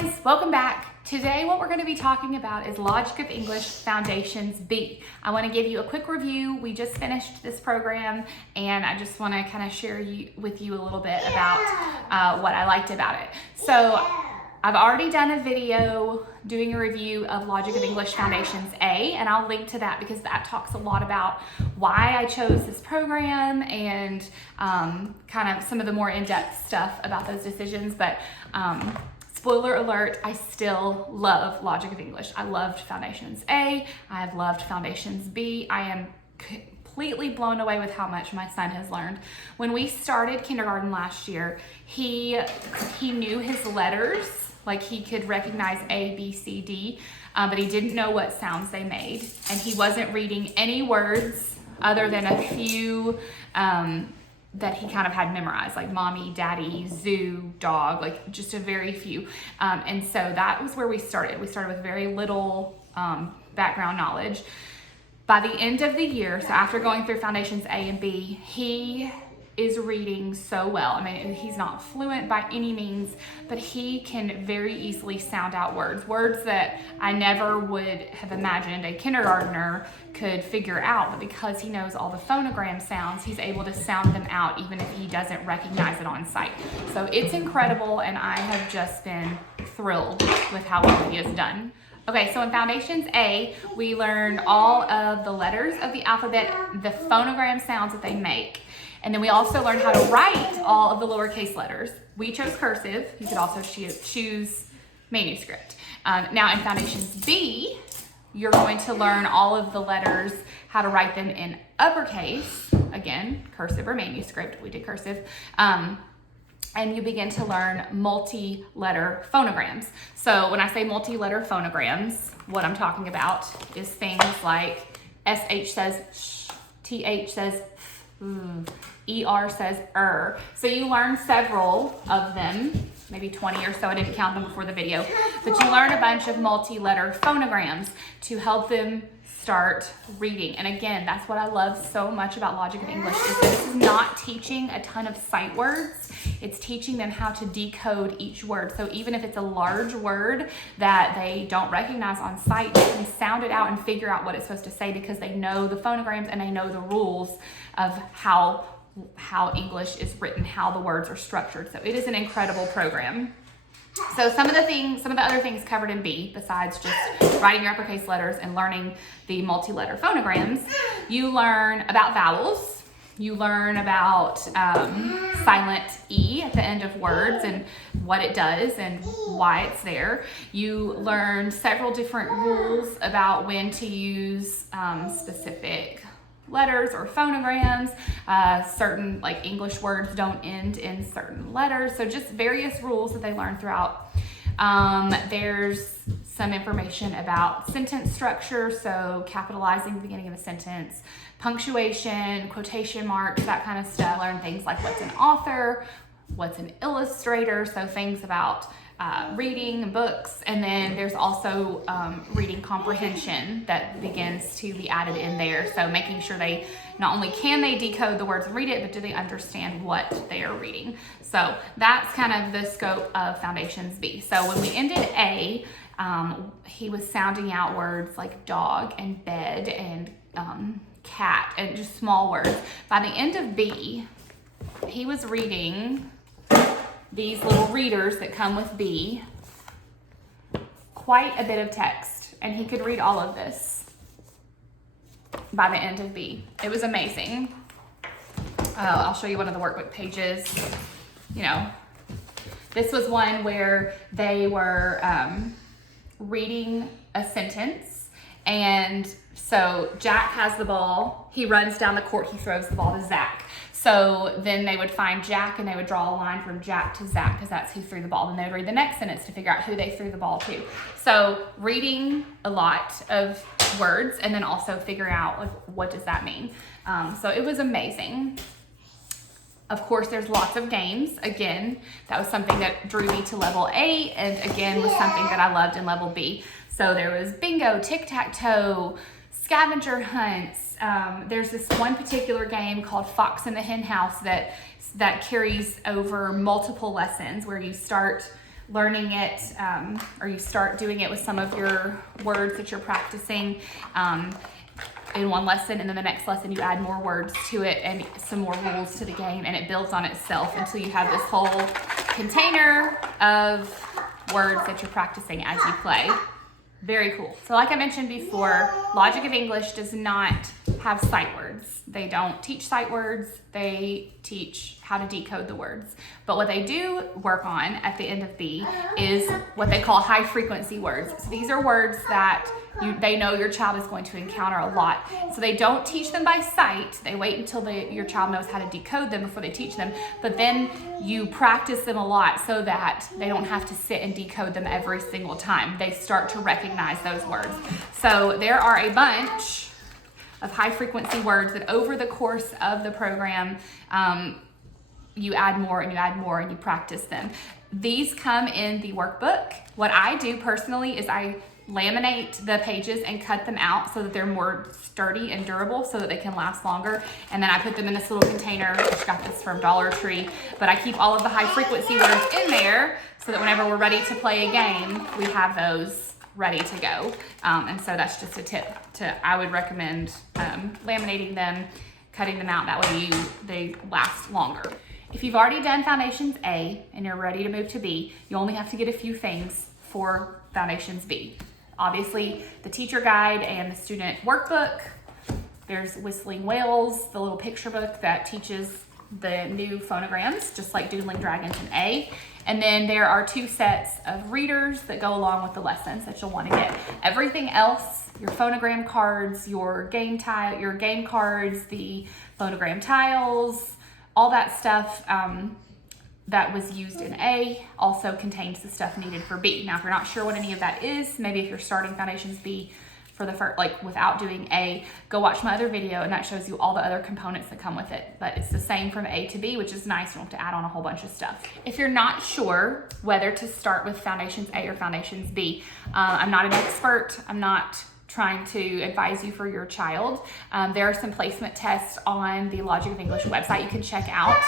guys, welcome back. Today what we're going to be talking about is Logic of English Foundations B. I want to give you a quick review. We just finished this program and I just want to kind of share with you a little bit about what I liked about it. So I've already done a video doing a review of Logic of English Foundations A, and I'll link to that because that talks a lot about why I chose this program and kind of some of the more in-depth stuff about those decisions. But spoiler alert, I still love Logic of English. I loved Foundations A. I have loved Foundations B. I am completely blown away with how much my son has learned. When we started kindergarten last year, he knew his letters. Like he could recognize A, B, C, D, but he didn't know what sounds they made. And he wasn't reading any words other than a few that he kind of had memorized, like mommy, daddy, zoo, dog, like just a very few. And so that was where we started. We started with very little background knowledge. By the end of the year, so after going through Foundations A and B, he is reading so well. I mean, he's not fluent by any means, but he can very easily sound out words that I never would have imagined a kindergartner could figure out, but because he knows all the phonogram sounds, he's able to sound them out even if he doesn't recognize it on sight. So it's incredible, and I have just been thrilled with how well he has done. Okay, so in Foundations A, we learn all of the letters of the alphabet, the phonogram sounds that they make. And then we also learned how to write all of the lowercase letters. We chose cursive. You could also choose manuscript. Now in Foundations B, you're going to learn all of the letters, how to write them in uppercase. Again, cursive or manuscript. We did cursive. And you begin to learn multi-letter phonograms. So when I say multi-letter phonograms, what I'm talking about is things like SH says sh, TH says ER says So you learn several of them, maybe 20 or so. I didn't count them before the video, but you learn a bunch of multi-letter phonograms to help them start reading. And again, that's what I love so much about Logic of English, is that this is not teaching a ton of sight words. It's teaching them how to decode each word. So even if it's a large word that they don't recognize on sight, they can sound it out and figure out what it's supposed to say because they know the phonograms and they know the rules of how English is written, how the words are structured. So it is an incredible program. So some of the other things covered in B, besides just writing your uppercase letters and learning the multi-letter phonograms, you learn about vowels. You learn about silent E at the end of words and what it does and why it's there. You learn several different rules about when to use specific letters or phonograms. Certain like English words don't end in certain letters. So just various rules that they learn throughout. There's some information about sentence structure, so capitalizing the beginning of a sentence, punctuation, quotation marks, that kind of stuff. Learn things like what's an author, what's an illustrator, so things about reading and books. And then there's also reading comprehension that begins to be added in there. So making sure they not only can they decode the words and read it, but do they understand what they are reading. So that's kind of the scope of Foundations B. So when we ended A, he was sounding out words like dog and bed and cat and just small words. By the end of B, he was reading these little readers that come with B, quite a bit of text, and he could read all of this by the end of B. It was amazing. I'll show you one of the workbook pages. You know, this was one where they were reading a sentence, and so Jack has the ball, he runs down the court, he throws the ball to Zach. So then they would find Jack and they would draw a line from Jack to Zach because that's who threw the ball. Then they would read the next sentence to figure out who they threw the ball to. So reading a lot of words and then also figuring out like what does that mean. So it was amazing. Of course, there's lots of games. Again, that was something that drew me to level A, and again was something that I loved in level B. So there was bingo, tic-tac-toe, scavenger hunts. There's this one particular game called Fox in the Hen House that carries over multiple lessons, where you start learning it, or you start doing it with some of your words that you're practicing in one lesson, and then the next lesson you add more words to it and some more rules to the game, and it builds on itself until you have this whole container of words that you're practicing as you play. Very cool. So like I mentioned before, Logic of English does not have sight words. They don't teach sight words. They teach how to decode the words. But what they do work on at the end of B is what they call high frequency words. So these are words that they know your child is going to encounter a lot. So they don't teach them by sight. They wait until your child knows how to decode them before they teach them. But then you practice them a lot so that they don't have to sit and decode them every single time. They start to recognize those words. So there are a bunch of high frequency words that over the course of the program, you add more and you add more and you practice them. These come in the workbook. What I do personally is I laminate the pages and cut them out so that they're more sturdy and durable so that they can last longer. And then I put them in this little container, which got this from Dollar Tree, but I keep all of the high frequency words in there so that whenever we're ready to play a game, we have those ready to go. And so that's just a tip I would recommend laminating them, cutting them out. That way they last longer. If you've already done Foundations A and you're ready to move to B, you only have to get a few things for Foundations B. Obviously, the teacher guide and the student workbook. There's Whistling Whales, the little picture book that teaches the new phonograms, just like Doodling Dragons in A. And then there are 2 sets of readers that go along with the lessons that you'll want to get. Everything else, your phonogram cards, your game cards, the phonogram tiles, all that stuff that was used in A also contains the stuff needed for B. Now, if you're not sure what any of that is, maybe if you're starting Foundations B for the first, like without doing A, go watch my other video and that shows you all the other components that come with it. But it's the same from A to B, which is nice. You don't have to add on a whole bunch of stuff. If you're not sure whether to start with Foundations A or Foundations B, I'm not an expert. I'm not trying to advise you for your child. There are some placement tests on the Logic of English website you can check out.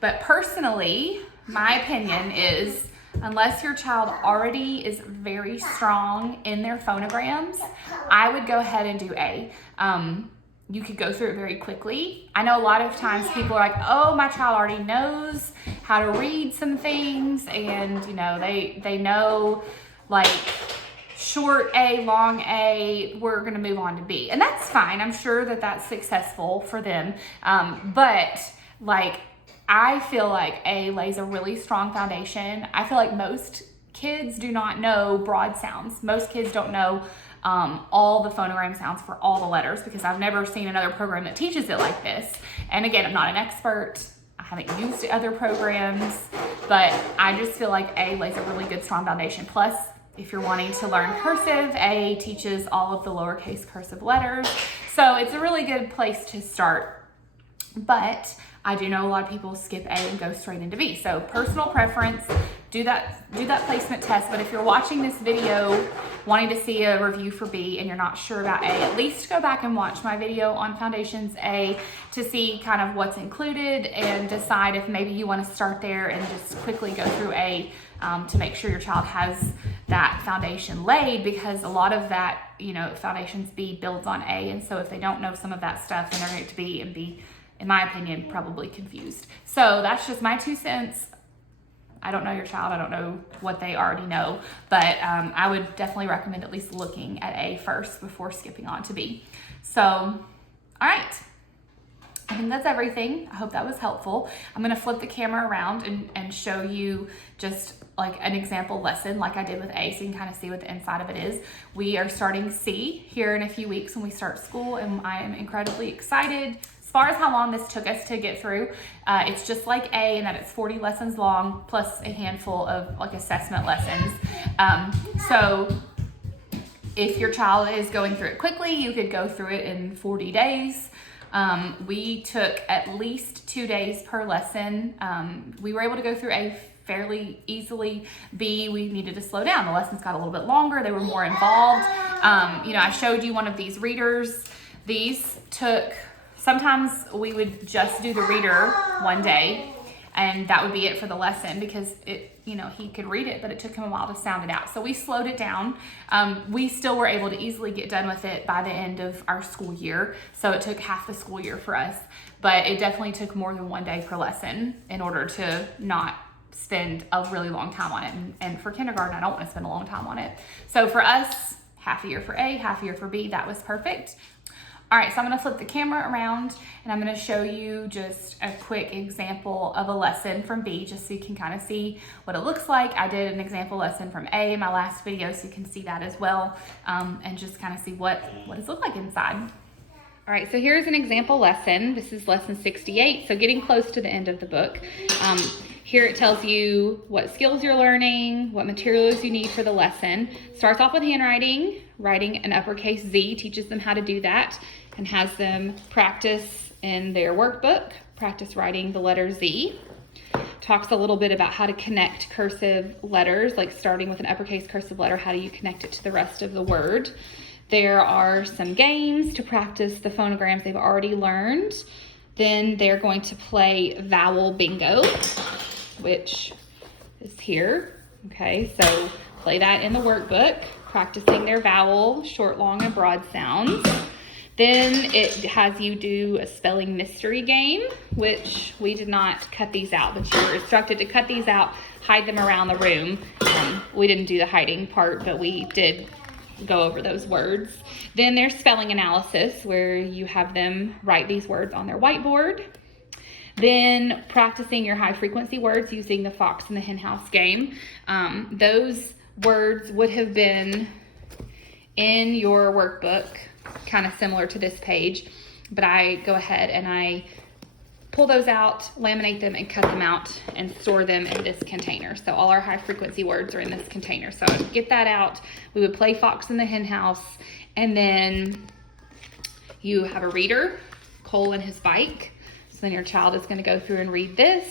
But personally, my opinion is, unless your child already is very strong in their phonograms, I would go ahead and do A. You could go through it very quickly. I know a lot of times people are like, oh, my child already knows how to read some things, and they know like short A, long A, we're gonna move on to B. And that's fine. I'm sure that that's successful for them. But like, I feel like A lays a really strong foundation. I feel like most kids do not know broad sounds. Most kids don't know all the phonogram sounds for all the letters, because I've never seen another program that teaches it like this. And again, I'm not an expert. I haven't used other programs, but I just feel like A lays a really good, strong foundation. Plus, if you're wanting to learn cursive, A teaches all of the lowercase cursive letters. So it's a really good place to start. But I do know a lot of people skip A and go straight into B. So personal preference, do that placement test. But if you're watching this video wanting to see a review for B and you're not sure about A, at least go back and watch my video on Foundations A to see kind of what's included and decide if maybe you want to start there and just quickly go through A to make sure your child has that foundation laid, because a lot of that, Foundations B builds on A. And so if they don't know some of that stuff, then they're going to B and be, in my opinion, probably confused. So that's just my 2 cents. I don't know your child. I don't know what they already know, but I would definitely recommend at least looking at A first before skipping on to B. So, all right. I think that's everything. I hope that was helpful. I'm going to flip the camera around and show you just like an example lesson like I did with A, so you can kind of see what the inside of it is. We are starting C here in a few weeks when we start school, and I am incredibly excited. As far as how long this took us to get through, it's just like A in that it's 40 lessons long plus a handful of like assessment lessons. So if your child is going through it quickly, you could go through it in 40 days. We took at least 2 days per lesson. We were able to go through A fairly easily. B, we needed to slow down. The lessons got a little bit longer. They were more involved. I showed you one of these readers. These took, sometimes we would just do the reader one day, and that would be it for the lesson, because he could read it, but it took him a while to sound it out. So we slowed it down. We still were able to easily get done with it by the end of our school year. So it took half the school year for us, but it definitely took more than 1 day per lesson in order to not spend a really long time on it. And for kindergarten, I don't want to spend a long time on it. So for us, half a year for A, half a year for B, that was perfect. All right, so I'm gonna flip the camera around and I'm gonna show you just a quick example of a lesson from B, just so you can kind of see what it looks like. I did an example lesson from A in my last video, so you can see that as well, and just kind of see what does it look like inside. All right, so here's an example lesson. This is lesson 68, so getting close to the end of the book. Here it tells you what skills you're learning, what materials you need for the lesson. Starts off with handwriting. Writing an uppercase Z teaches them how to do that, and has them practice in their workbook, practice writing the letter Z. Talks a little bit about how to connect cursive letters, like starting with an uppercase cursive letter, how do you connect it to the rest of the word. There are some games to practice the phonograms they've already learned. Then they're going to play vowel bingo, which is here. Okay, so play that in the workbook, practicing their vowel, short, long, and broad sounds. Then it has you do a spelling mystery game, which we did not cut these out, but you were instructed to cut these out, hide them around the room. We didn't do the hiding part, but we did go over those words. Then there's spelling analysis, where you have them write these words on their whiteboard. Then practicing your high frequency words using the fox and the hen house game. Those words would have been in your workbook, kind of similar to this page, but I go ahead and I pull those out, laminate them, and cut them out and store them in this container. So all our high frequency words are in this container. So I would get that out. We would play fox in the hen house, and then you have a reader, Cole and his bike. So then your child is going to go through and read this.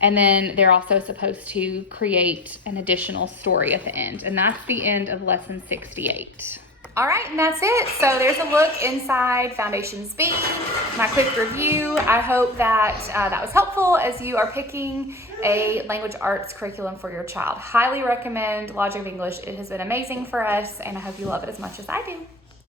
And then they're also supposed to create an additional story at the end. And that's the end of lesson 68. All right, and that's it. So there's a look inside Foundations B, my quick review. I hope that that was helpful as you are picking a language arts curriculum for your child. Highly recommend Logic of English. It has been amazing for us, and I hope you love it as much as I do.